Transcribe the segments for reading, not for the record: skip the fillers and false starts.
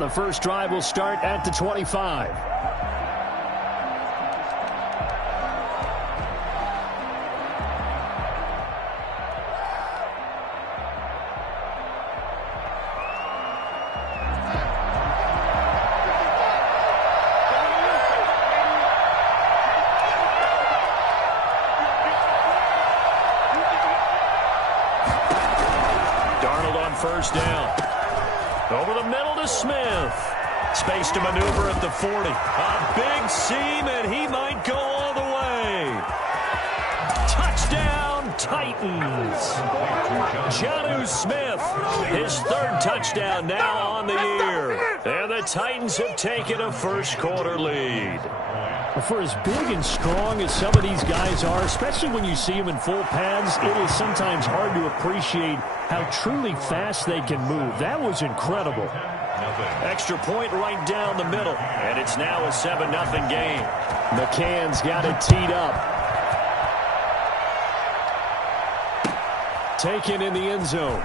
The first drive will start at the 25. First down. Over the middle to Smith. Space to maneuver at the 40. A big seam, and he might go all the way. Touchdown, Titans. Jonnu Smith, his third touchdown now on the year. And the Titans have taken a first-quarter lead. For as big and strong as some of these guys are, especially when you see them in full pads, it is sometimes hard to appreciate how truly fast they can move. That was incredible. Extra point right down the middle, and it's now a 7-0 game. McCann's got it teed up. Taken in the end zone.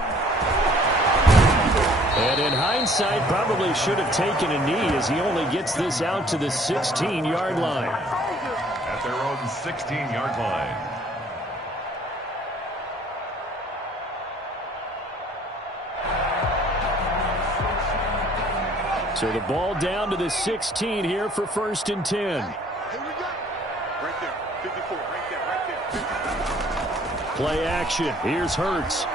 And in hindsight, probably should have taken a knee as he only gets this out to the 16-yard line. At their own 16-yard line. So the ball down to the 16 here for 1st and 10. Here we go. Right there. 54. Right there. Right there. Play action. Here's Hurts.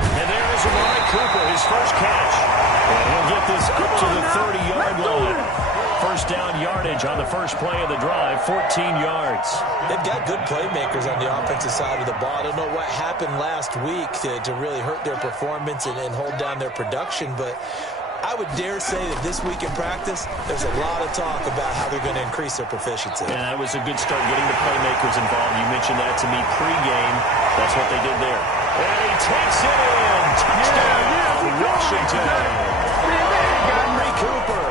And there is Amari Cooper, his first catch. And he'll get this up to the 30-yard line. First down yardage on the first play of the drive, 14 yards. They've got good playmakers on the offensive side of the ball. I don't know what happened last week to really hurt their performance and hold down their production, but I would dare say that this week in practice, there's a lot of talk about how they're going to increase their proficiency. And that was a good start getting the playmakers involved. You mentioned that to me pregame. That's what they did there. And he takes it in. Touchdown, Washington. Amari Cooper,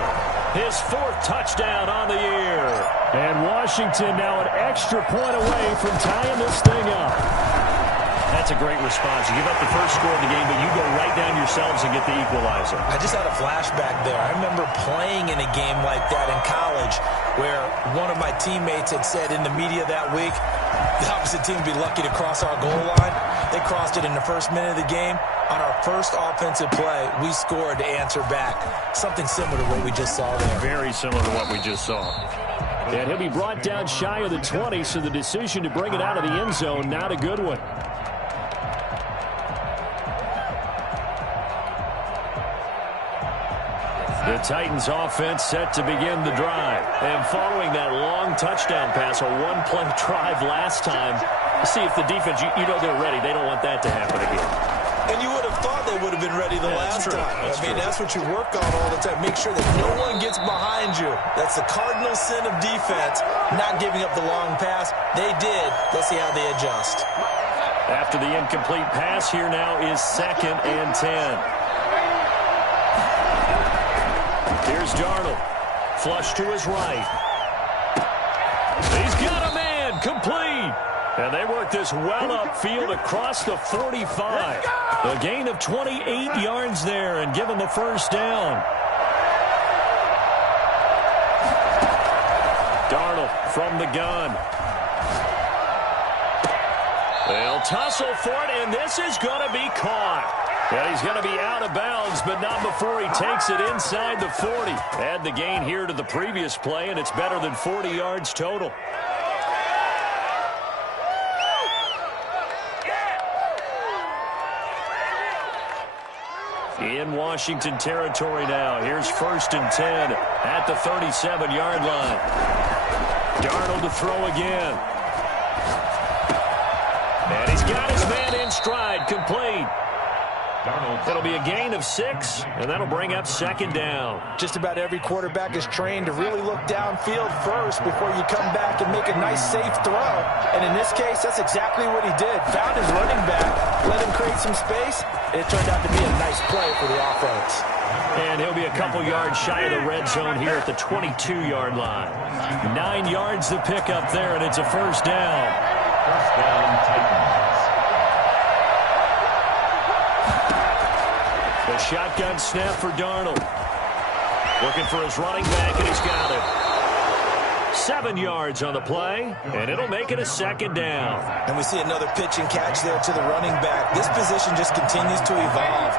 his 4th touchdown on the year. And Washington now an extra point away from tying this thing up. That's a great response. You give up the first score of the game, but you go right down yourselves and get the equalizer. I just had a flashback there. I remember playing in a game like that in college where one of my teammates had said in the media that week, the opposite team would be lucky to cross our goal line. They crossed it in the first minute of the game. On our first offensive play, we scored to answer back. Something similar to what we just saw there. Very similar to what we just saw. And he'll be brought down shy of the 20, so the decision to bring it out of the end zone, not a good one. The Titans offense set to begin the drive. And following that long touchdown pass, a one-play drive last time, see if the defense, you know they're ready. They don't want that to happen again. And you would have thought they would have been ready the last time. That's what you work on all the time. Make sure that no one gets behind you. That's the cardinal sin of defense, not giving up the long pass. They did. Let's see how they adjust. After the incomplete pass, here now is 2nd and 10. Here's Darnold. Flush to his right. He's got a man. Complete. And they work this well upfield across the 45. A gain of 28 yards there and give them the first down. Darnold from the gun. They'll tussle for it, and this is going to be caught. And he's going to be out of bounds, but not before he takes it inside the 40. Add the gain here to the previous play, and it's better than 40 yards total. In Washington territory now. Here's 1st and 10 at the 37-yard line. Darnold to throw again. And he's got his man in stride, complete. It'll be a gain of 6, and that'll bring up 2nd down. Just about every quarterback is trained to really look downfield first before you come back and make a nice, safe throw. And in this case, that's exactly what he did. Found his running back, let him create some space, and it turned out to be a nice play for the offense. And he'll be a couple yards shy of the red zone here at the 22-yard line. 9 yards to pick up there, and it's a first down. First down, Titans. The Shotgun snap for Darnold. Looking for his running back, and he's got it. 7 yards on the play, and it'll make it a second down. And we see another pitch and catch there to the running back. This position just continues to evolve.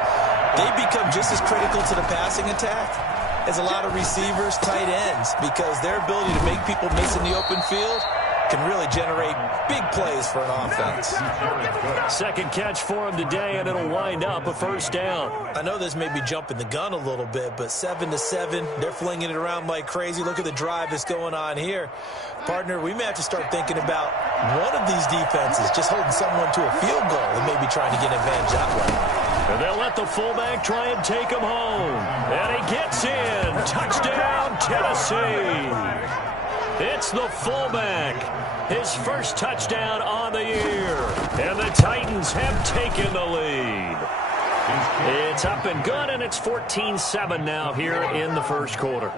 They become just as critical to the passing attack as a lot of receivers, tight ends, because their ability to make people miss in the open field can really generate big plays for an offense. Second catch for him today, and it'll wind up a first down. I know this may be jumping the gun a little bit, but 7-7, they're flinging it around like crazy. Look at the drive that's going on here. Partner, we may have to start thinking about one of these defenses just holding someone to a field goal and maybe trying to get an advantage that way. And they'll let the fullback try and take him home. And he gets in. Touchdown, Tennessee. It's the fullback. His first touchdown on the year. And the Titans have taken the lead. It's up and good, and it's 14-7 now here in the first quarter.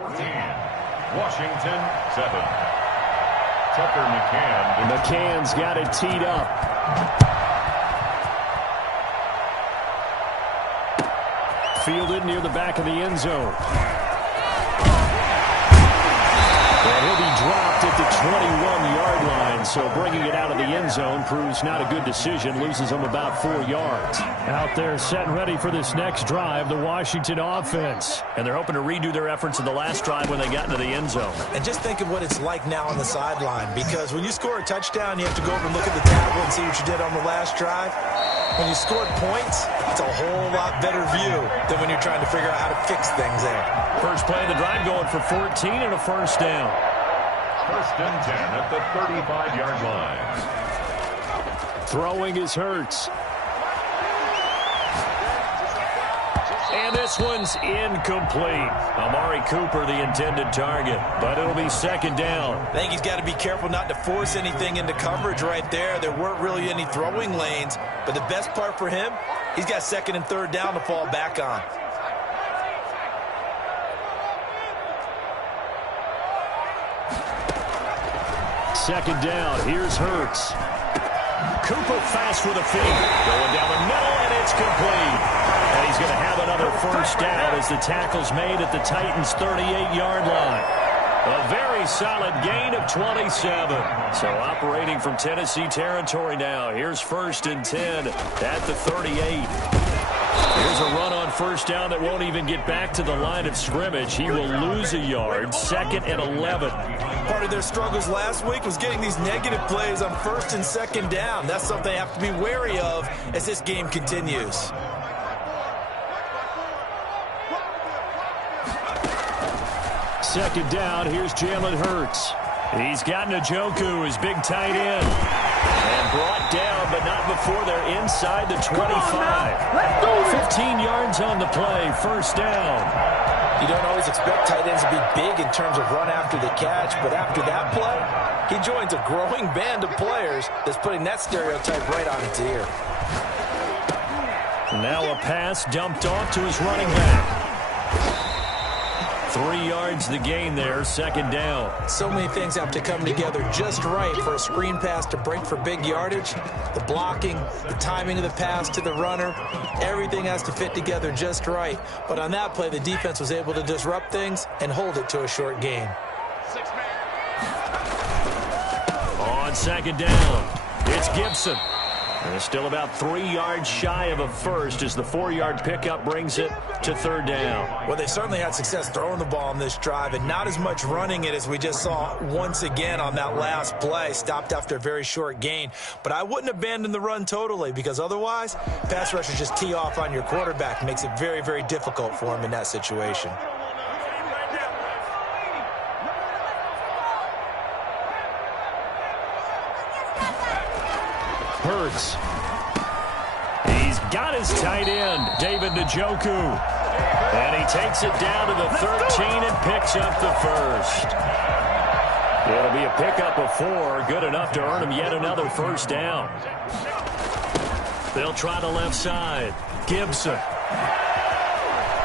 Washington 7. Tucker McCann. McCann's got it teed up. Fielded near the back of the end zone. And he'll be dropped at the 21-yard line, so bringing it out of the end zone proves not a good decision, loses him about 4 yards. Out there set and ready for this next drive, the Washington offense. And they're hoping to redo their efforts in the last drive when they got into the end zone. And just think of what it's like now on the sideline, because when you score a touchdown, you have to go over and look at the tablet and see what you did on the last drive. When you scored points, it's a whole lot better view than when you're trying to figure out how to fix things there. First play of the drive going for 14 and a first down. First and 10 at the 35-yard line. Throwing is Hurts. And this one's incomplete. Amari Cooper, the intended target, but it'll be second down. I think he's got to be careful not to force anything into coverage right there. There weren't really any throwing lanes, but the best part for him, he's got second and third down to fall back on. Second down, here's Hurts. Cooper fast with a feed. Going down the middle, and it's complete. And he's going to have another first down as the tackle's made at the Titans' 38-yard line. A very solid gain of 27. So operating from Tennessee territory now. Here's first and 10 at the 38. Here's a run on first down that won't even get back to the line of scrimmage. He will lose a yard. Second and 11. Part of their struggles last week was getting these negative plays on first and second down. That's something they have to be wary of as this game continues. Second down, here's Jalen Hurts. He's got Njoku, his big tight end. And brought down, but not before they're inside the 25. 15 yards on the play, first down. You don't always expect tight ends to be big in terms of run after the catch, but after that play, he joins a growing band of players that's putting that stereotype right on its ear. Now a pass dumped off to his running back. 3 yards the gain there, second down. So many things have to come together just right for a screen pass to break for big yardage. The blocking, the timing of the pass to the runner, everything has to fit together just right. But on that play, the defense was able to disrupt things and hold it to a short gain. On second down, it's Gibson. And it's still about 3 yards shy of a first as the 4-yard pickup brings it to third down. Well, they certainly had success throwing the ball on this drive and not as much running it as we just saw once again on that last play. Stopped after a very short gain. But I wouldn't abandon the run totally, because otherwise, pass rushers just tee off on your quarterback. It makes it very, very difficult for him in that situation. Hurts. He's got his tight end, David Njoku. And he takes it down to the 13 and picks up the first. It'll be a pickup of 4, good enough to earn him yet another first down. They'll try the left side. Gibson.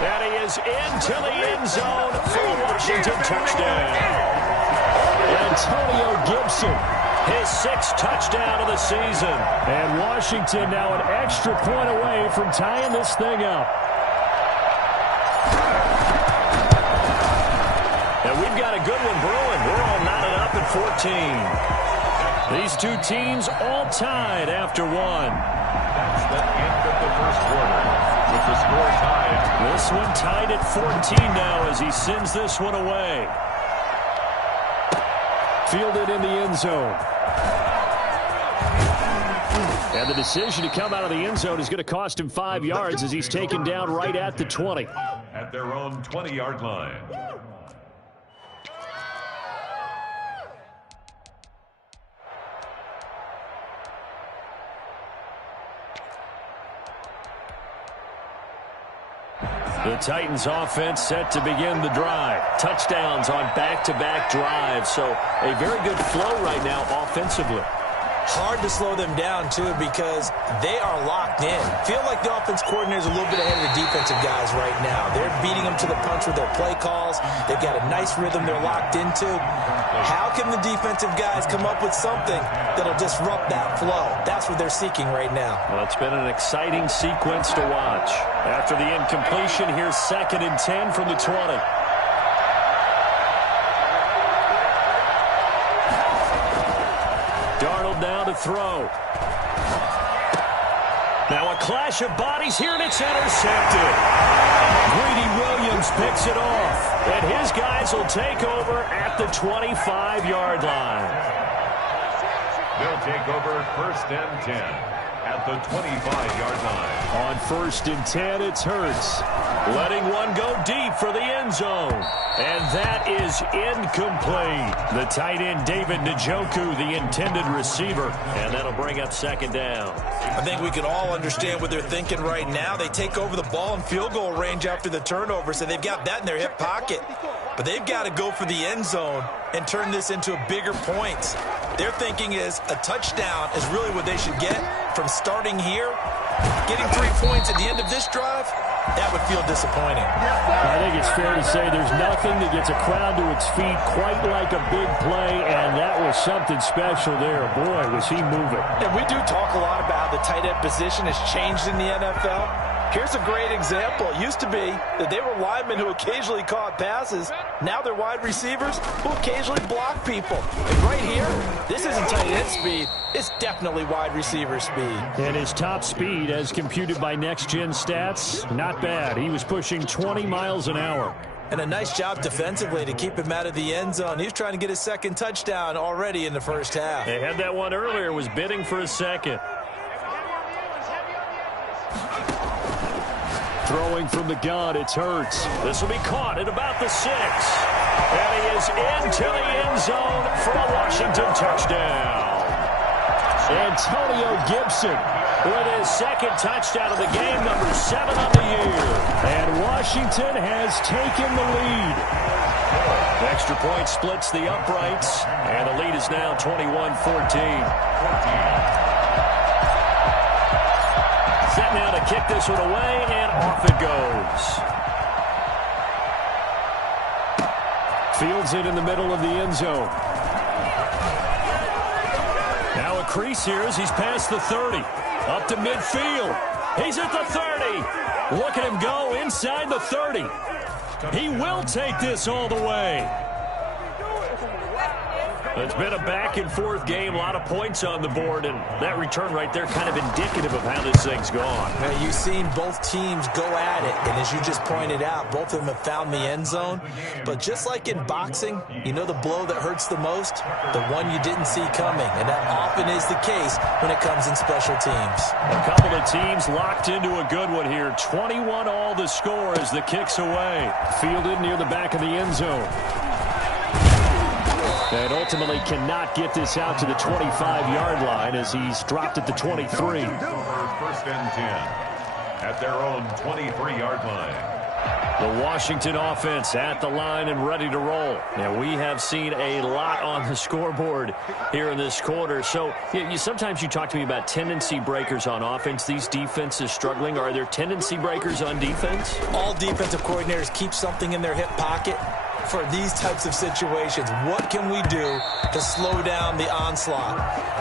And he is into the end zone for a Washington touchdown. Antonio Gibson. His 6th touchdown of the season. And Washington now an extra point away from tying this thing up. And we've got a good one brewing. We're all knotted up at 14. These two teams all tied after one. That's the end of the first quarter, with the score tied. This one tied at 14 now as he sends this one away. Fielded in the end zone. And the decision to come out of the end zone is going to cost him 5 yards as he's taken down right at the 20. At their own 20-yard line. The Titans offense set to begin the drive. Touchdowns on back-to-back drives. So a very good flow right now offensively. Hard to slow them down, too, because they are locked in. Feel like the offense coordinator is a little bit ahead of the defensive guys right now. They're beating them to the punch with their play calls. They've got a nice rhythm they're locked into. How can the defensive guys come up with something that'll disrupt that flow? That's what they're seeking right now. Well, it's been an exciting sequence to watch. After the incompletion, here's 2nd and 10 from the 20. Now to throw. Now a clash of bodies here, and it's intercepted. Greedy Williams picks it off, and his guys will take over at the 25-yard line. They'll take over 1st and 10 at the 25-yard line. On 1st and 10, it's Hurts. Letting one go deep for the end zone. And that is incomplete. The tight end, David Njoku, the intended receiver. And that'll bring up 2nd down. I think we can all understand what they're thinking right now. They take over the ball in field goal range after the turnover, so they've got that in their hip pocket. But they've got to go for the end zone and turn this into a bigger points. Their thinking is a touchdown is really what they should get from starting here. Getting 3 points at the end of this drive, that would feel disappointing. I think it's fair to say there's nothing that gets a crowd to its feet quite like a big play, and that was something special there. Boy, was he moving. And we do talk a lot about how the tight end position has changed in the NFL. Here's a great example. It used to be that they were linemen who occasionally caught passes. Now they're wide receivers who occasionally block people. And right here, this isn't tight end speed. It's definitely wide receiver speed. And his top speed, as computed by Next Gen Stats, not bad. He was pushing 20 miles an hour. And a nice job defensively to keep him out of the end zone. He was trying to get his 2nd touchdown already in the first half. They had that one earlier, was bidding for a 2nd. Throwing from the gun, it's Hurts. This will be caught at about the 6. And he is into the end zone for a Washington touchdown. Antonio Gibson with his 2nd touchdown of the game, number 7 on the year. And Washington has taken the lead. Extra point splits the uprights, and the lead is now 21-14. Set now to kick this one away, and off it goes. Fields it in the middle of the end zone. Now a crease here as he's past the 30. Up to midfield. He's at the 30. Look at him go inside the 30. He will take this all the way. It's been a back-and-forth game, a lot of points on the board, and that return right there kind of indicative of how this thing's gone. Now, you've seen both teams go at it, and as you just pointed out, both of them have found the end zone. But just like in boxing, you know the blow that hurts the most? The one you didn't see coming, and that often is the case when it comes in special teams. A couple of teams locked into a good one here. 21 all the score as the kick's away. Fielded near the back of the end zone. And ultimately cannot get this out to the 25-yard line as he's dropped at the 23. 1st and 10 at their own 23-yard line. The Washington offense at the line and ready to roll. Now, we have seen a lot on the scoreboard here in this quarter. So, sometimes you talk to me about tendency breakers on offense. These defenses struggling. Are there tendency breakers on defense? All defensive coordinators keep something in their hip pocket for these types of situations. What can we do to slow down the onslaught?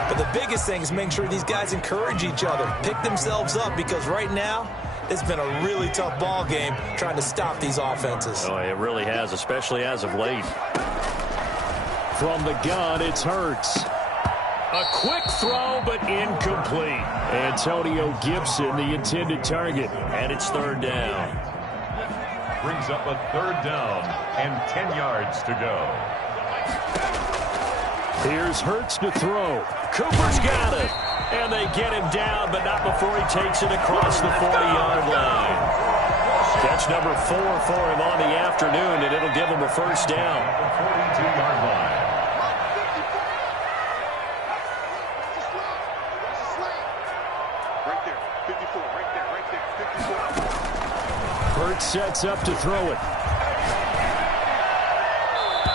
But the biggest thing is making sure these guys encourage each other, pick themselves up, because right now, It's been a really tough ball game trying to stop these offenses. Oh, it really has, especially as of late. From the gun, it's Hurts. A quick throw, but incomplete. Antonio Gibson, the intended target. And it's third down. Brings up a third down and 10 yards to go. Here's Hurts to throw. Cooper's got it. And they get him down, but not before he takes it across the 40-yard line. Catch number 4 for him on the afternoon, and it'll give him a first down. The 42-yard line. Right there, 54, right there, 54. Hurts sets up to throw it.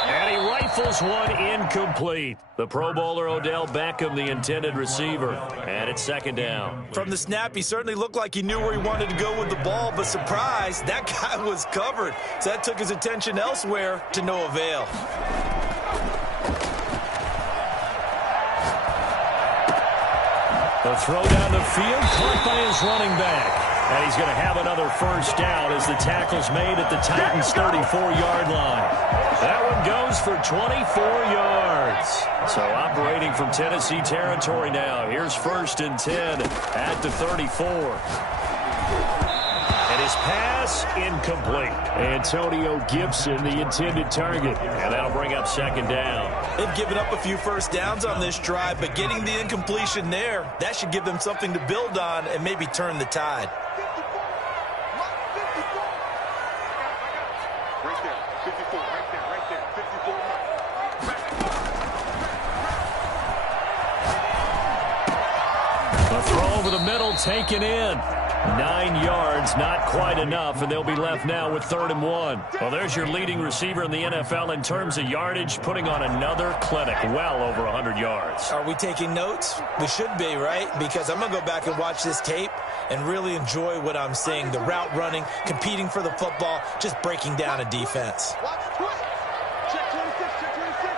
And he rifles one incomplete. The Pro Bowler Odell Beckham, the intended receiver. And it's second down. From the snap, he certainly looked like he knew where he wanted to go with the ball, but surprise, that guy was covered. So that took his attention elsewhere to no avail. The throw down the field, caught by his running back. And he's going to have another first down as the tackle's made at the Titans' 34-yard line. That one goes for 24 yards. So operating from Tennessee territory now. Here's first and 10 at the 34. And his pass incomplete. Antonio Gibson, the intended target. And that'll bring up second down. They've given up a few first downs on this drive, but getting the incompletion there, that should give them something to build on and maybe turn the tide. Right there, 54, right there, 54. A throw over the middle, taken in. 9 yards, not quite enough, and they'll be left now with 3rd and 1. Well, there's your leading receiver in the NFL in terms of yardage, putting on another clinic, well over 100 yards. Are we taking notes? We should be, right? Because I'm going to go back and watch this tape and really enjoy what I'm seeing. The route running, competing for the football, just breaking down a defense. Watch 20. Check 26, check 26.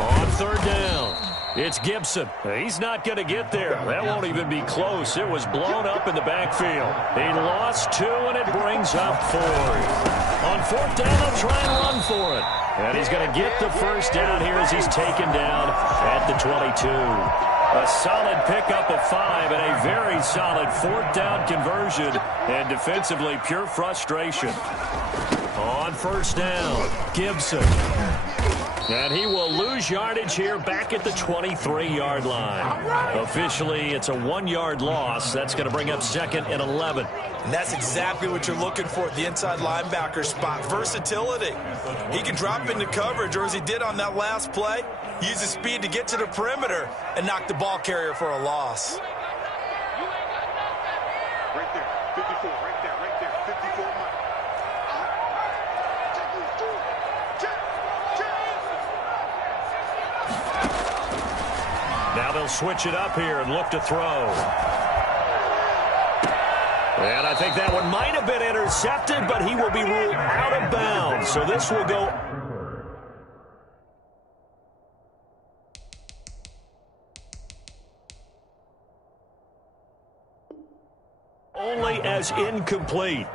On 3rd down, it's Gibson. He's not going to get there. That won't even be close. It was blown up in the backfield. He lost 2, and it brings up 4. On 4th down, they'll try and run for it. And he's going to get the first down here as he's taken down at the 22. A solid pickup of 5 and a very solid 4th down conversion. And defensively, pure frustration. On 1st down, Gibson. And he will lose yardage here back at the 23-yard line. Officially, it's a 1-yard loss. That's going to bring up 2nd and 11. And that's exactly what you're looking for at the inside linebacker spot. Versatility. He can drop into coverage, or as he did on that last play, use his speed to get to the perimeter and knock the ball carrier for a loss. Right there, 54, right there, 54. Now they'll switch it up here and look to throw. And I think that one might have been intercepted, but he will be ruled out of bounds. So this will go only as incomplete.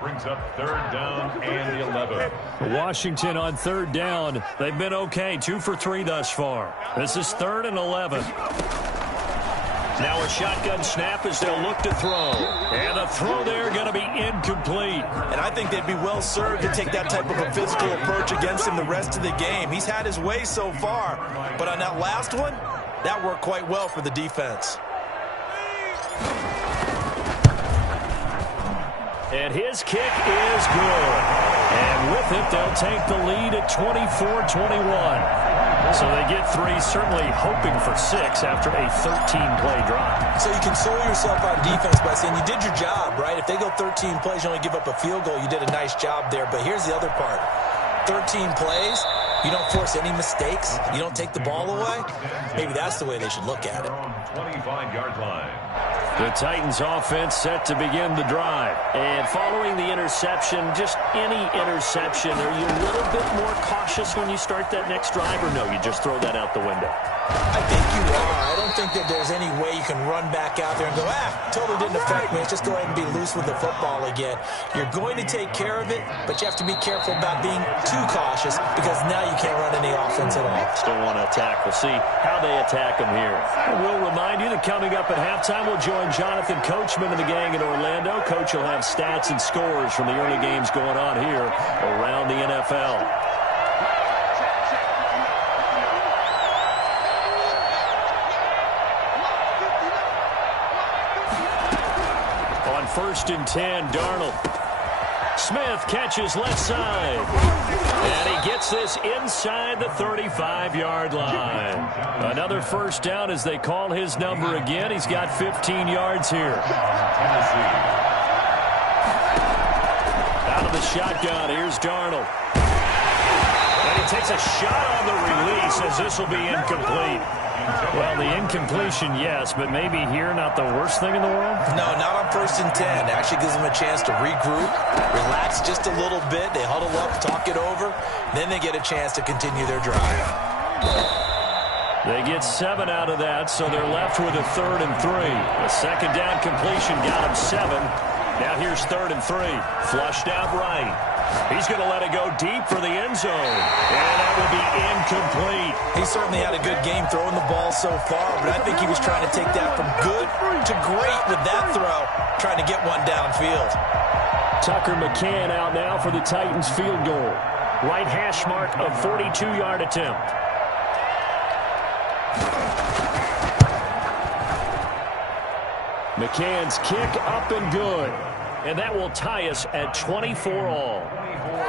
Brings up 3rd down and 11. Washington on 3rd down. They've been okay, 2 for 3 thus far. This is 3rd and 11. Now a shotgun snap as they'll look to throw. And the throw there going to be incomplete. And I think they'd be well served to take that type of a physical approach against him the rest of the game. He's had his way so far, but on that last one, that worked quite well for the defense. And his kick is good. And with it, they'll take the lead at 24-21. So they get 3, certainly hoping for 6 after a 13-play drive. So you console yourself on defense by saying you did your job, right? If they go 13 plays, you only give up a field goal, you did a nice job there. But here's the other part. 13 plays, you don't force any mistakes, you don't take the ball away. Maybe that's the way they should look at it. 25-yard line. The Titans offense set to begin the drive. And following the interception, just any interception, are you a little bit more cautious when you start that next drive, or no, you just throw that out the window? I think you are. I don't think that there's any way you can run back out there and go, totally didn't affect me. Let's just go ahead and be loose with the football again. You're going to take care of it, but you have to be careful about being too cautious because now you can't run any offense at all. Still want to attack. We'll see how they attack them here. And we'll remind you that coming up at halftime, we'll join Jonathan Coachman and the gang in Orlando. Coach will have stats and scores from the early games going on here around the NFL. First and 10, Darnold. Smith catches left side. And he gets this inside the 35-yard line. Another first down as they call his number again. He's got 15 yards here. Out of the shotgun, here's Darnold. And he takes a shot on the release as this will be incomplete. Well, the incompletion, yes, but maybe here not the worst thing in the world? No, not on first and 10. Actually gives them a chance to regroup, relax just a little bit. They huddle up, talk it over, then they get a chance to continue their drive. They get 7 out of that, so they're left with a 3rd and 3. A second down completion got him 7. Now here's 3rd and 3. Flushed out right. He's going to let it go deep for the end zone. And that will be incomplete. He certainly had a good game throwing the ball so far, but I think he was trying to take that from good to great with that throw, trying to get one downfield. Tucker McCann out now for the Titans field goal. Right hash mark of 42-yard attempt. McCann's kick up and good. And that will tie us at 24 all.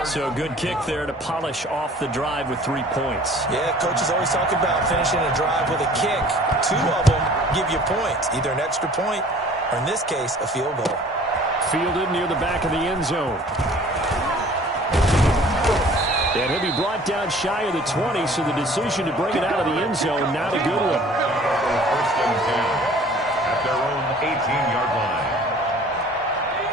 So a good kick there to polish off the drive with 3 points. Yeah, coaches always talk about finishing a drive with a kick. 2 of them give you points, either an extra point or, in this case, a field goal. Fielded near the back of the end zone. And he'll be brought down shy of the 20, so the decision to bring it out of the end zone, not a good one. First and 10 at their own 18-yard line.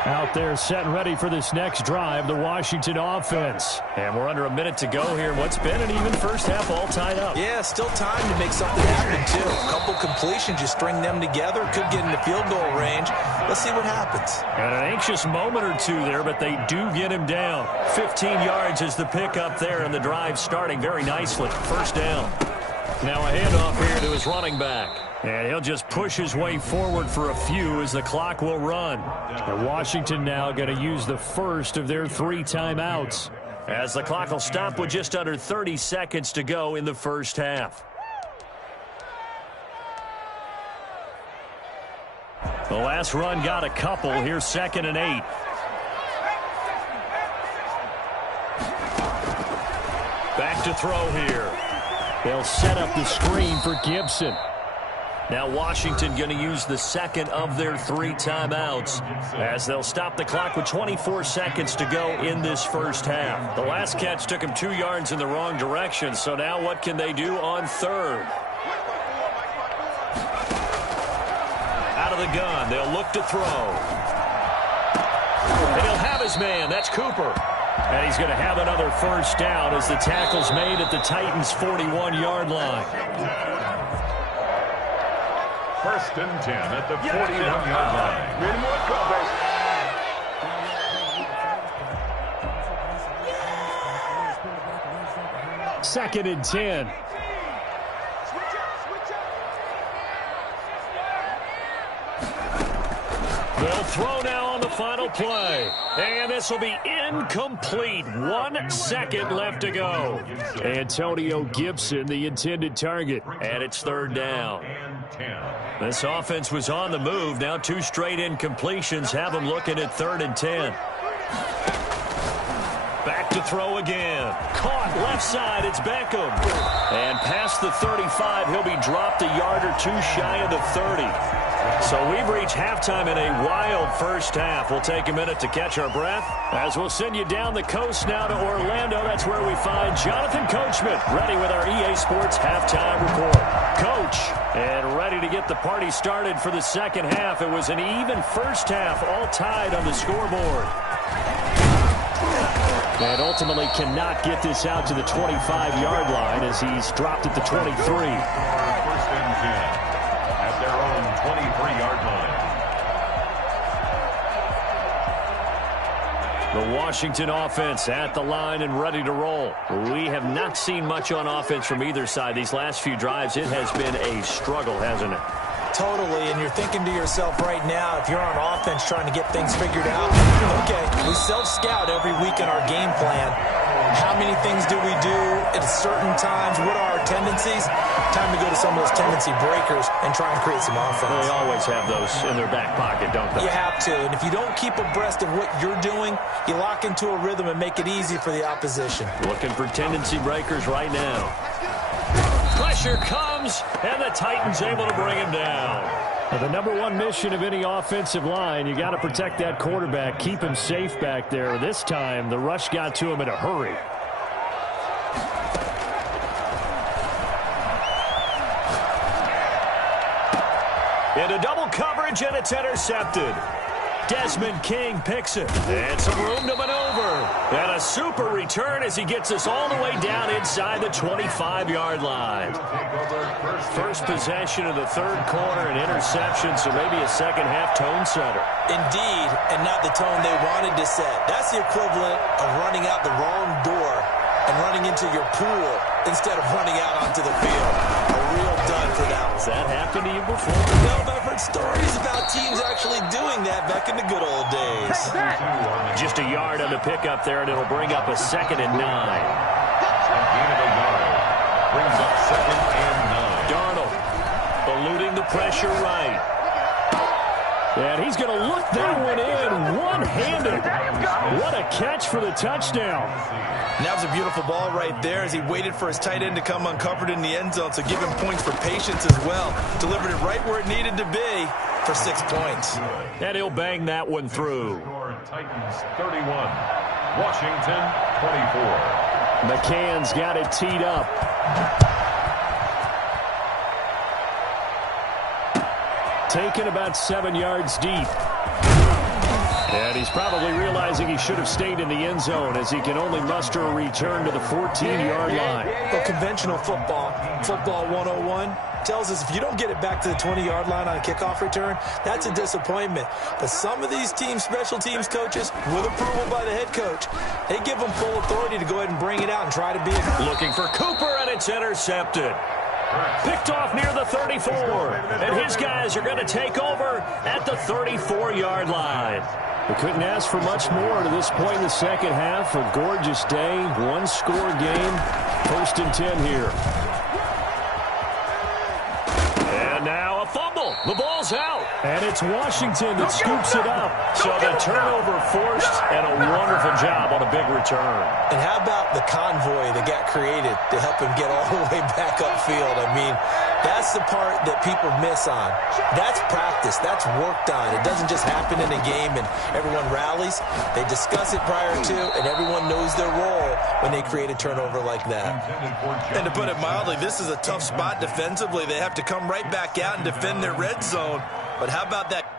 Out there set and ready for this next drive, the Washington offense. And we're under a minute to go here. What's been an even first half all tied up. Yeah, still time to make something happen, too. A couple completions, you string them together, could get into field goal range. Let's see what happens. And an anxious moment or two there, but they do get him down. 15 yards is the pickup there, and the drive starting very nicely. First down. Now a handoff here to his running back. And he'll just push his way forward for a few as the clock will run. And Washington now going to use the first of their 3 timeouts, as the clock will stop with just under 30 seconds to go in the first half. The last run got a couple. Here's 2nd and 8. Back to throw here. They'll set up the screen for Gibson. Now Washington going to use the second of their 3 timeouts as they'll stop the clock with 24 seconds to go in this first half. The last catch took him 2 yards in the wrong direction, so now what can they do on 3rd? Out of the gun, they'll look to throw. And he'll have his man, that's Cooper. And he's going to have another first down as the tackle's made at the Titans' 41-yard line. First and 10 at the 41-yard line. Many more covers. 2nd and 10. They'll throw now on the final play. And this will be incomplete. 1 second left to go. Antonio Gibson, the intended target. And it's 3rd down. This offense was on the move. Now 2 straight incompletions have them looking at 3rd and 10. Back to throw again. Caught left side. It's Beckham. And past the 35, he'll be dropped a yard or 2 shy of the 30. So we've reached halftime in a wild first half. We'll take a minute to catch our breath as we'll send you down the coast now to Orlando. That's where we find Jonathan Coachman, ready with our EA Sports halftime report. Coach, and ready to get the party started for the second half. It was an even first half, all tied on the scoreboard. And ultimately cannot get this out to the 25-yard line as he's dropped at the 23. The Washington offense at the line and ready to roll. We have not seen much on offense from either side. These last few drives, it has been a struggle, hasn't it? Totally, and you're thinking to yourself right now, if you're on offense trying to get things figured out, okay, we self-scout every week in our game plan. How many things do we do at certain times? What are our tendencies? Time to go to some of those tendency breakers and try and create some offense. They always have those in their back pocket, don't they? You have to, and if you don't keep abreast of what you're doing, you lock into a rhythm and make it easy for the opposition. Looking for tendency breakers right now. Pressure comes, and the Titans able to bring him down. Now, the number one mission of any offensive line, you got to protect that quarterback, keep him safe back there. This time, the rush got to him in a hurry. Into double coverage, and it's intercepted. Desmond King picks it. And some room to maneuver. And a super return as he gets us all the way down inside the 25-yard line. First possession of the third quarter, an interception, so maybe a second-half tone setter. Indeed, and not the tone they wanted to set. That's the equivalent of running out the wrong door and running into your pool instead of running out onto the field. A real dud for that one. Has that happened to you before? No, I've heard stories about teams actually doing that back in the good old days. Just a yard on the pickup there, and it'll bring up a 2nd and 9. Brings up 2nd and 9. Darnold eluding the pressure right. And he's going to look that one in one-handed. What a catch for the touchdown. And that was a beautiful ball right there as he waited for his tight end to come uncovered in the end zone, so give him points for patience as well. Delivered it right where it needed to be for 6 points. And he'll bang that one through. Titans 31, Washington 24. McCann's got it teed up. Taken about 7 yards deep. And he's probably realizing he should have stayed in the end zone as he can only muster a return to the 14-yard line. Well, conventional football 101, tells us if you don't get it back to the 20-yard line on a kickoff return, that's a disappointment. But some of these teams, special teams coaches, with approval by the head coach, they give them full authority to go ahead and bring it out and try to be it. Looking for Cooper, and it's intercepted. Picked off near the 34. And his guys are going to take over at the 34-yard line. We couldn't ask for much more to this point in the second half. A gorgeous day, one-score game. 1st and 10 here. And now a fumble. The ball's out. And it's Washington that scoops it up. So the turnover forced, and a wonderful job on a big return. And how about the convoy that got created to help him get all the way back upfield? I mean, that's the part that people miss on. That's practice. That's worked on. It doesn't just happen in a game and everyone rallies. They discuss it prior to, and everyone knows their role when they create a turnover like that. And to put it mildly, this is a tough spot defensively. They have to come right back out and defend their red zone. But how about that?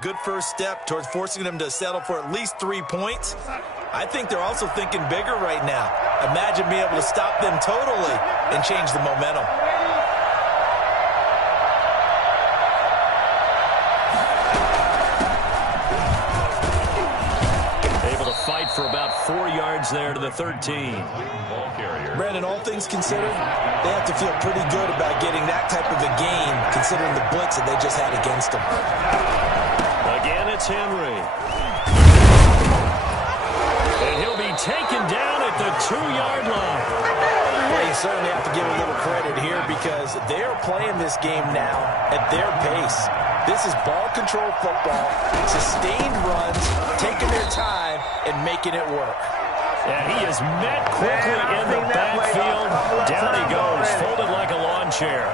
Good first step towards forcing them to settle for at least 3 points. I think they're also thinking bigger right now. Imagine being able to stop them totally and change the momentum. Able to fight for about 4 yards there to the 13. Brandon, all things considered, they have to feel pretty good about getting that type of a game considering the blitz that they just had against them. Again, it's Henry. And he'll be taken down at the 2-yard line. Well, you certainly have to give a little credit here because they're playing this game now at their pace. This is ball control football, sustained runs, taking their time, and making it work. And he is met quickly in the backfield. Down he goes, folded like a lawn chair.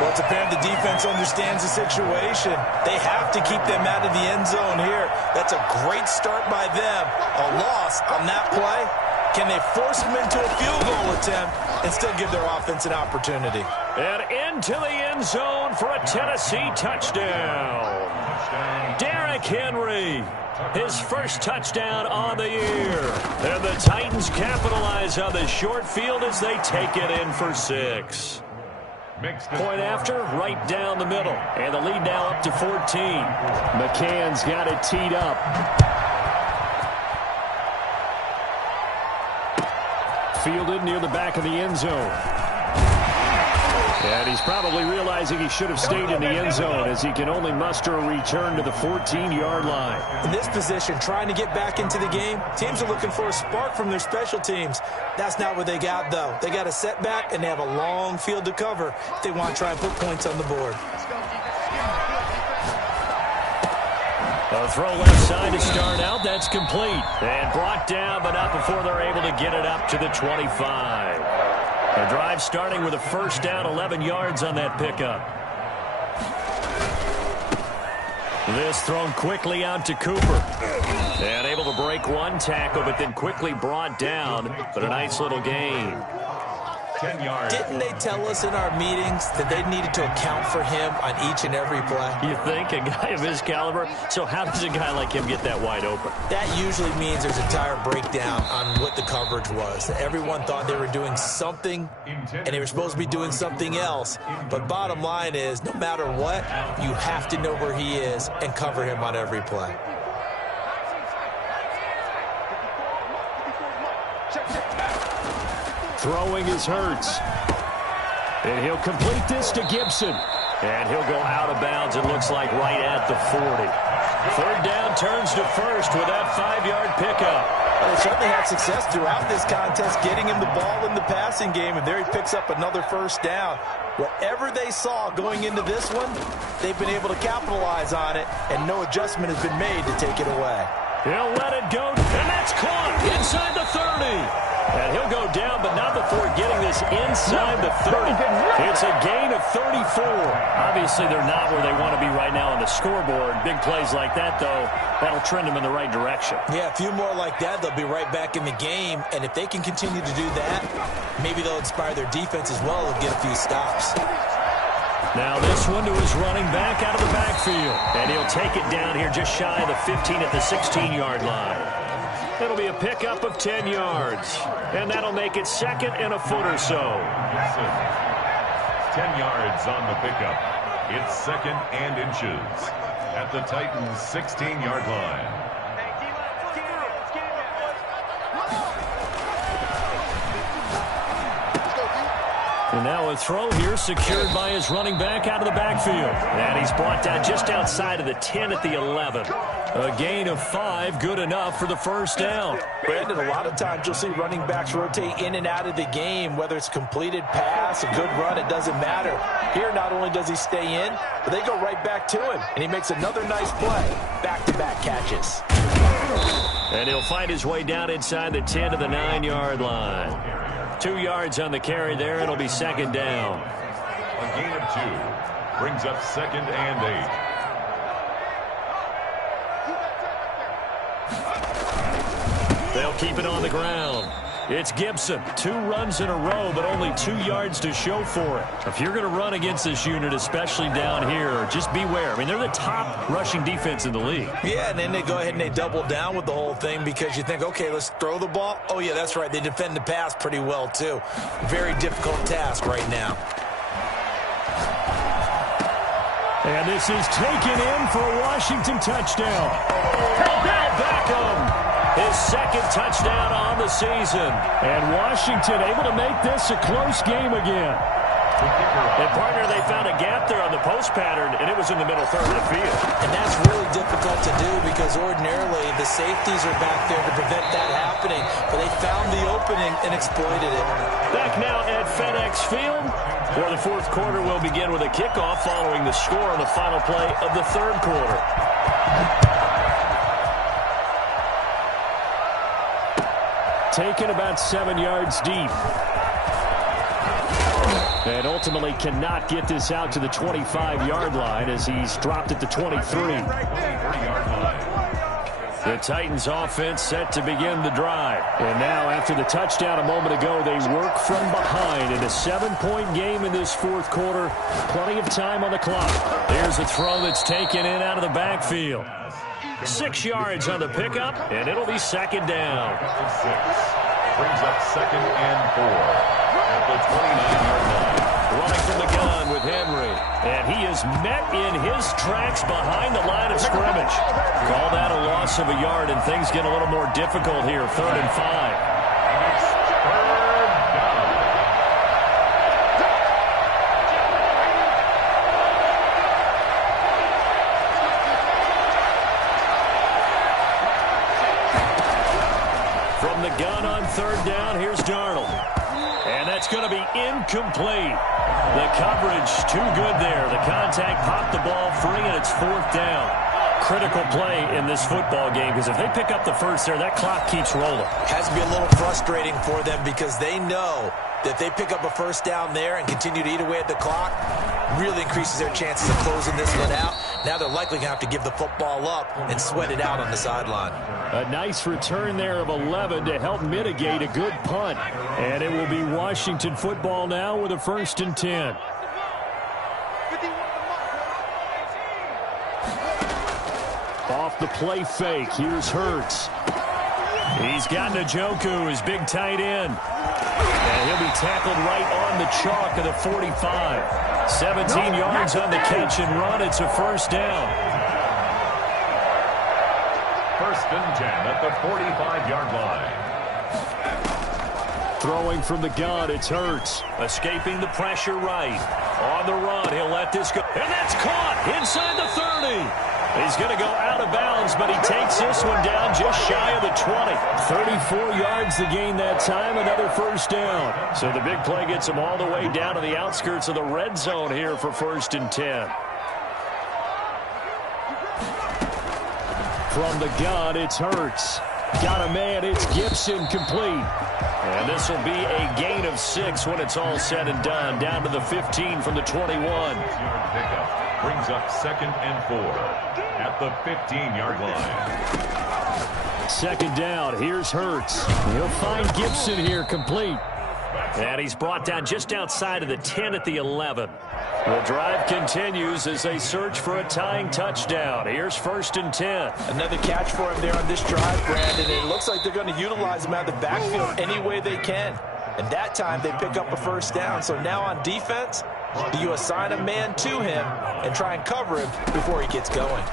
Well, it's apparent the defense understands the situation. They have to keep them out of the end zone here. That's a great start by them. A loss on that play. Can they force them into a field goal attempt and still give their offense an opportunity? And into the end zone for a Tennessee touchdown. Derrick Henry, his first touchdown on the year. And the Titans capitalize on the short field as they take it in for 6. Point after, right down the middle. And the lead now up to 14. McCann's got it teed up. Fielded near the back of the end zone. And he's probably realizing he should have stayed in the end zone as he can only muster a return to the 14-yard line. In this position, trying to get back into the game, teams are looking for a spark from their special teams. That's not what they got, though. They got a setback, and they have a long field to cover if they want to try and put points on the board. A throw left side to start out. That's complete. And brought down, but not before they're able to get it up to the 25. The drive starting with a first down, 11 yards on that pickup. This thrown quickly out to Cooper. And able to break one tackle, but then quickly brought down. But a nice little gain. 10 yards. Didn't they tell us in our meetings that they needed to account for him on each and every play? You think? A guy of his caliber? So how does a guy like him get that wide open? That usually means there's a tire breakdown on what the coverage was. Everyone thought they were doing something, and they were supposed to be doing something else. But bottom line is, no matter what, you have to know where he is and cover him on every play. Throwing is Hurts. And he'll complete this to Gibson. And he'll go out of bounds, it looks like, right at the 40. Third down turns to first with that 5-yard pickup. Well, they certainly had success throughout this contest getting him the ball in the passing game, and there he picks up another first down. Whatever they saw going into this one, they've been able to capitalize on it, and no adjustment has been made to take it away. He'll let it go, and that's caught inside the 30. And he'll go down, but not before getting this inside the 30. It's a gain of 34. Obviously, they're not where they want to be right now on the scoreboard. Big plays like that, though, that'll trend them in the right direction. Yeah, a few more like that, they'll be right back in the game. And if they can continue to do that, maybe they'll inspire their defense as well and get a few stops. Now this one to his running back out of the backfield. And he'll take it down here just shy of the 15 at the 16-yard line. It'll be a pickup of 10 yards. And that'll make it second and a foot or so. 10 yards on the pickup. It's second and inches at the Titans' 16-yard line. And now a throw here secured by his running back out of the backfield. And he's brought down just outside of the 10 at the 11. A gain of 5, good enough for the first down. Brandon, a lot of times you'll see running backs rotate in and out of the game, whether it's a completed pass, a good run, it doesn't matter. Here, not only does he stay in, but they go right back to him, and he makes another nice play. Back-to-back catches. And he'll find his way down inside the 10 to the 9-yard line. 2 yards on the carry there. It'll be second down. A gain of 2 brings up second and 8. They'll keep it on the ground. It's Gibson. 2 runs in a row, but only 2 yards to show for it. If you're going to run against this unit, especially down here, just beware. I mean, they're the top rushing defense in the league. Yeah, and then they go ahead and they double down with the whole thing because you think, okay, let's throw the ball. Oh, yeah, that's right. They defend the pass pretty well, too. Very difficult task right now. And this is taken in for a Washington touchdown. Now Beckham. His second touchdown on the season. And Washington able to make this a close game again. And, partner, they found a gap there on the post pattern, and it was in the middle third of the field. And that's really difficult to do because ordinarily the safeties are back there to prevent that happening. But they found the opening and exploited it. Back now at FedEx Field, where the fourth quarter will begin with a kickoff following the score on the final play of the third quarter. taken about 7 yards deep. And ultimately cannot get this out to the 25-yard line as he's dropped at the 23. The Titans offense set to begin the drive. And now after the touchdown a moment ago, they work from behind in a 7-point game in this fourth quarter. Plenty of time on the clock. There's a throw that's taken in out of the backfield. 6 yards on the pickup, and it'll be second down. Brings up 2nd and 4 at the 29-yard line. Running from the gun with Henry. And he is met in his tracks behind the line of scrimmage. Call that a loss of a yard, and things get a little more difficult here. 3rd and 5. From the gun on 3rd down, here's Darnold. And that's going to be incomplete. The coverage too good there. The contact popped the ball free, and it's 4th down. Critical play in this football game because if they pick up the first there, that clock keeps rolling. Has to be a little frustrating for them because they know that they pick up a first down there and continue to eat away at the clock, really increases their chances of closing this one out. Now they're likely going to have to give the football up and sweat it out on the sideline. A nice return there of 11 to help mitigate a good punt. And it will be Washington football now with a 1st and 10. Off the play fake, here's Hurts. He's got Njoku, his big tight end. And he'll be tackled right on the chalk of the 45. 17 yards on the catch and run. It's a 1st down. 1st and 10 at the 45-yard line. Throwing from the gun, it's Hurts. Escaping the pressure right. On the run, he'll let this go. And that's caught inside the 30. He's going to go out of bounds, but he takes this one down just shy of the 20. 34 yards to gain that time, another 1st down. So the big play gets him all the way down to the outskirts of the red zone here for 1st and 10. From the gun, it's Hurts. Got a man, it's Gibson, complete. And this will be a gain of 6 when it's all said and done. Down to the 15 from the 21. Brings up 2nd and 4 at the 15-yard line. 2nd down, here's Hurts. He'll find Gibson here, complete. And he's brought down just outside of the 10 at the 11. The drive continues as they search for a tying touchdown. Here's 1st and 10. Another catch for him there on this drive, Brandon. It looks like they're going to utilize him out of the backfield any way they can. And that time they pick up a 1st down. So now on defense, do you assign a man to him and try and cover him before he gets going?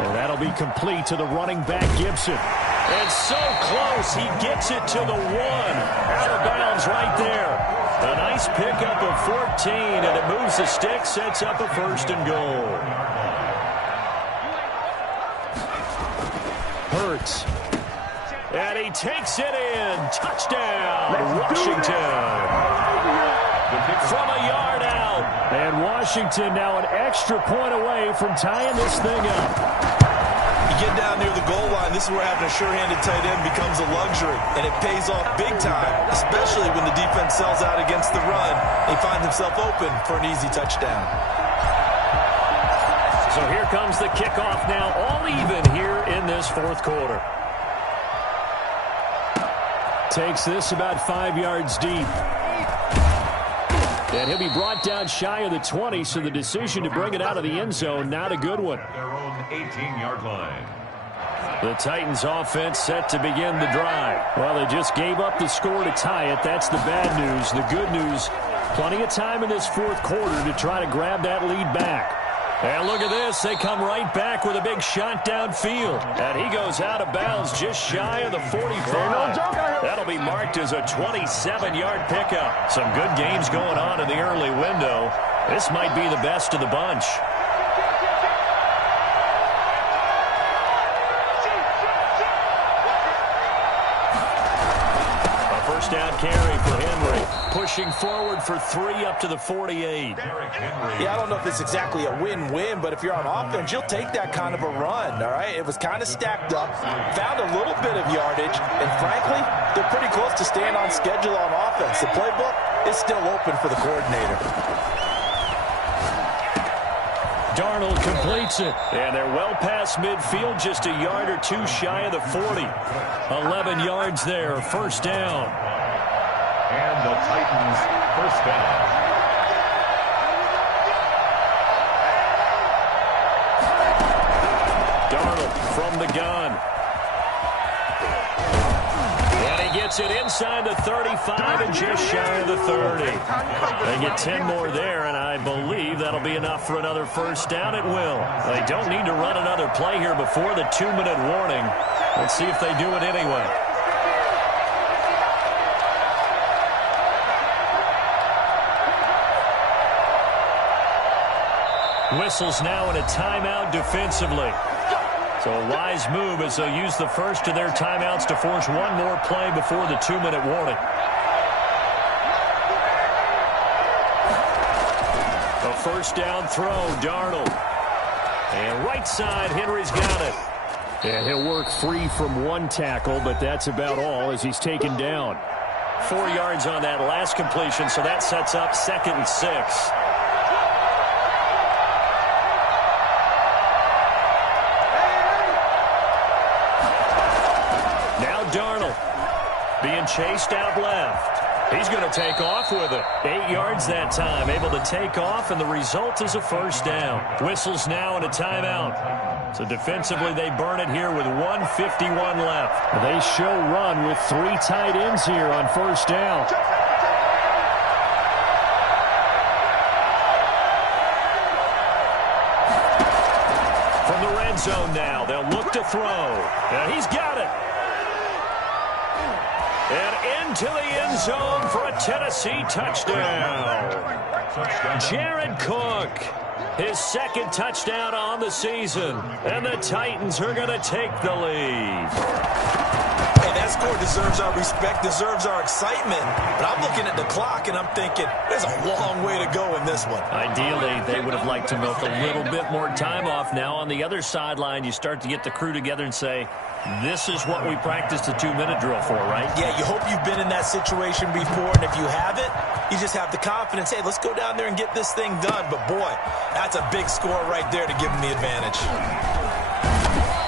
And that'll be complete to the running back, Gibson. And so close, he gets it to the 1. Out of bounds right there. A nice pickup of 14, and it moves the stick, sets up a 1st and goal. Hurts. And he takes it in. Touchdown, Washington. From a yard out. And Washington now an extra point away from tying this thing up. You get down near the goal line, this is where having a sure-handed tight end becomes a luxury, and it pays off big time, especially when the defense sells out against the run. He finds himself open for an easy touchdown. So here comes the kickoff now, all even here in this 4th quarter. Takes this about 5 yards deep. And he'll be brought down shy of the 20, so the decision to bring it out of the end zone, not a good one. Their own 18-yard line. The Titans offense set to begin the drive. Well, they just gave up the score to tie it. That's the bad news. The good news, plenty of time in this 4th quarter to try to grab that lead back. And look at this. They come right back with a big shot downfield. And he goes out of bounds just shy of the 45. That'll be marked as a 27-yard pickup. Some good games going on in the early window. This might be the best of the bunch. down carry for Henry. Pushing forward for 3 up to the 48. Yeah, I don't know if it's exactly a win-win, but if you're on offense, you'll take that kind of a run, all right? It was kind of stacked up, found a little bit of yardage, and frankly, they're pretty close to staying on schedule on offense. The playbook is still open for the coordinator. Darnold completes it. And they're well past midfield, just a yard or two shy of the 40. 11 yards there, first down. And the Titans first down. Darnold from the gun. And he gets it inside the 35 and just shy of the 30. They get 10 more there, and I believe that'll be enough for another first down. It will. They don't need to run another play here before the 2-minute warning. Let's see if they do it anyway. Whistles now in a timeout defensively. So a wise move as they'll use the first of their timeouts to force one more play before the 2-minute warning. A first down throw, Darnold. And right side, Henry's got it. And he'll work free from one tackle, but that's about all as he's taken down. 4 yards on that last completion, so that sets up 2nd and 6. Darnold being chased out left. He's going to take off with it. 8 yards that time, able to take off, and the result is a first down. Whistles now in a timeout. So defensively, they burn it here with 1:51 left. They show run with 3 tight ends here on first down. From the red zone now, they'll look to throw. And he's got it. And into the end zone for a Tennessee touchdown. Jared Cook, his 2nd touchdown on the season. And the Titans are going to take the lead. Hey, that score deserves our respect, deserves our excitement. But I'm looking at the clock, and I'm thinking, there's a long way to go in this one. Ideally, they would have liked to milk a little bit more time off. Now, on the other sideline, you start to get the crew together and say, this is what we practiced the 2-minute drill for, right? Yeah, you hope you've been in that situation before, and if you haven't, you just have the confidence, hey, let's go down there and get this thing done. But, boy, that's a big score right there to give them the advantage.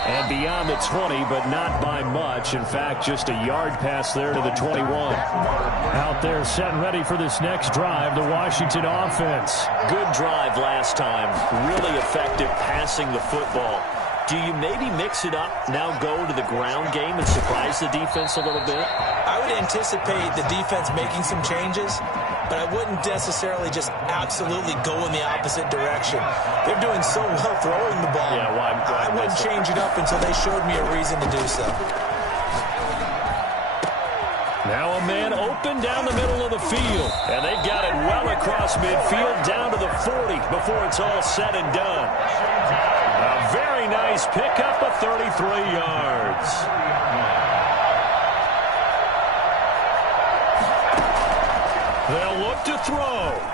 And beyond the 20, but not by much. In fact, just a yard pass there to the 21. Out there set and ready for this next drive, the Washington offense. Good drive last time. Really effective passing the football. Do you maybe mix it up, now go to the ground game and surprise the defense a little bit? I would anticipate the defense making some changes, but I wouldn't necessarily just absolutely go in the opposite direction. They're doing so well throwing the ball. Yeah, I wouldn't change it up until they showed me a reason to do so. Now a man open down the middle of the field. And they've got it well across midfield down to the 40 before it's all said and done. A very nice pickup of 33 yards. They'll look to throw.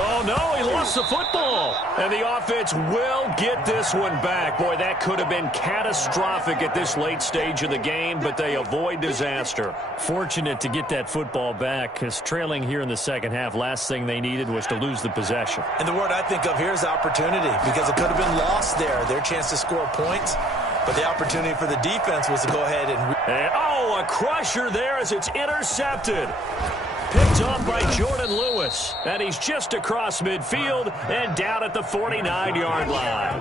Oh, no, he lost the football. And the offense will get this one back. Boy, that could have been catastrophic at this late stage of the game, but they avoid disaster. Fortunate to get that football back, because trailing here in the second half, last thing they needed was to lose the possession. And the word I think of here is opportunity, because it could have been lost there, their chance to score points. But the opportunity for the defense was to go ahead and oh, a crusher there as it's intercepted. Picked off by Jordan Lewis. And he's just across midfield and down at the 49-yard line.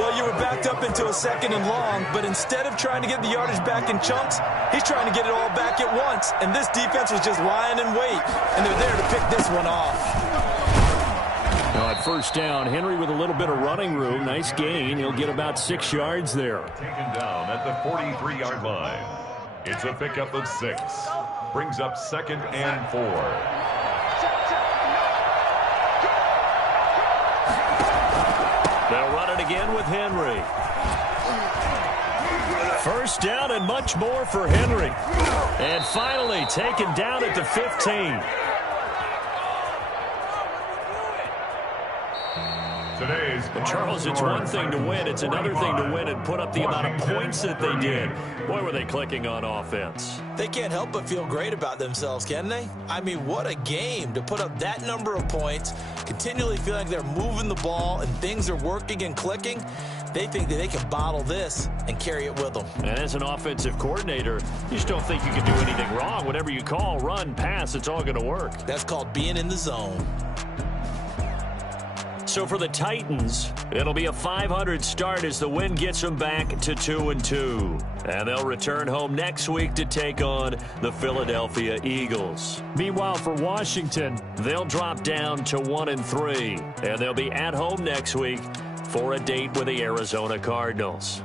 Well, you were backed up into a 2nd and long, but instead of trying to get the yardage back in chunks, he's trying to get it all back at once. And this defense was just lying in wait, and they're there to pick this one off. Now at first down, Henry with a little bit of running room. Nice gain. He'll get about 6 yards there. Taken down at the 43-yard line. It's a pickup of 6. Brings up 2nd and 4. They'll run it again with Henry. First down and much more for Henry. And finally taken down at the 15. Today's Charles, it's one thing to win. It's another thing to win and put up the amount of points that they did. Boy, were they clicking on offense. They can't help but feel great about themselves, can they? I mean, what a game to put up that number of points, continually feel like they're moving the ball and things are working and clicking. They think that they can bottle this and carry it with them. And as an offensive coordinator, you just don't think you can do anything wrong. Whatever you call, run, pass, it's all going to work. That's called being in the zone. So for the Titans, it'll be a 500 start as the win gets them back to 2-2. And they'll return home next week to take on the Philadelphia Eagles. Meanwhile, for Washington, they'll drop down to 1-3. And they'll be at home next week for a date with the Arizona Cardinals.